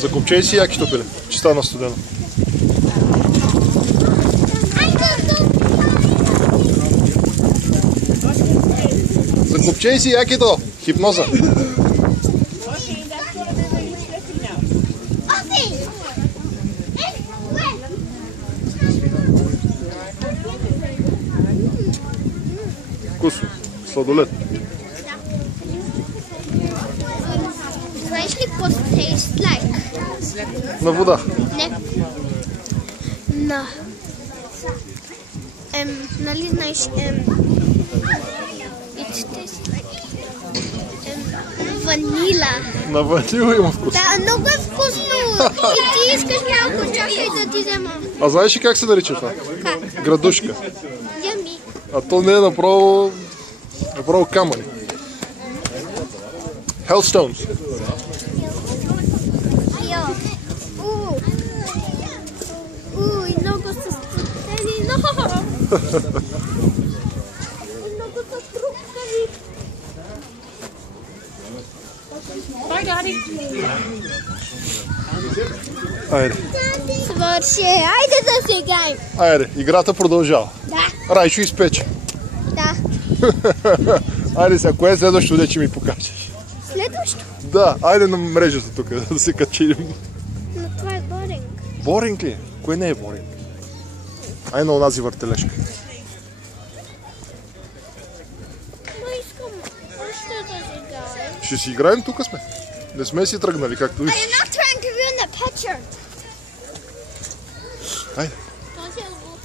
Закопчай си якито, пиле, че стана студено. Закопчай си якито, хипноза. Вкусно, сладолет. Знаеш ли какво taste like? На вода. Не. На. Нали знаеш, it tastes like ванила. На ванила има вкус. Да, много е вкусно. И ти искаш малко, чакай да ти взема. А знаеш ли как се нарича това? Как? Градушка. Ями. А то не е направо камъни. Hellstones. И много са студени. И много са трупкави. Айде. Свърши. Айде да се играем. Айде, играта продължава. Да. Райчо изпече. Да. Айде сега, кое е следващото, де че ми покажеш? Следващо. Да, айде на мрежата тук, да се качим. Но това е боринг. Боринг ли? Кое не е боринг? Айде на онази въртележка. Но искам още да се играем. Ще си играем, тук сме. Не сме си тръгнали, както I виждаш. am not trying to ruin the picture. Айде. Този е лук.